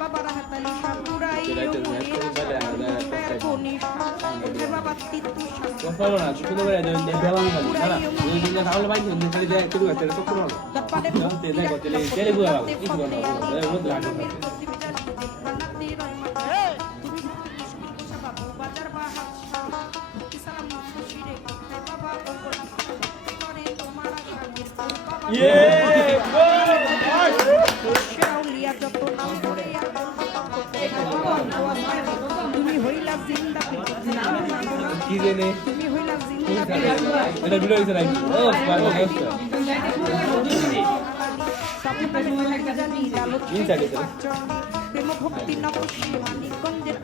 বাবার হাতালি সাপুরাই বাবা তিতু বলো না শুধু করে দেওয়ান খালি না ওই দিন তাহলে ভাই দিন খালি দেয় একটু একটা তো করো না তেলে তেলে তেলে বুয়া কি করো না রোদ লাগে ইয়ে তুমি হইলা জিন্দা কি জানে তুমি হইলা জিন্দা এটা ভিডিও হইছে নাকি ও ভালো আছে ভক্তি নবশী মানিকগঞ্জের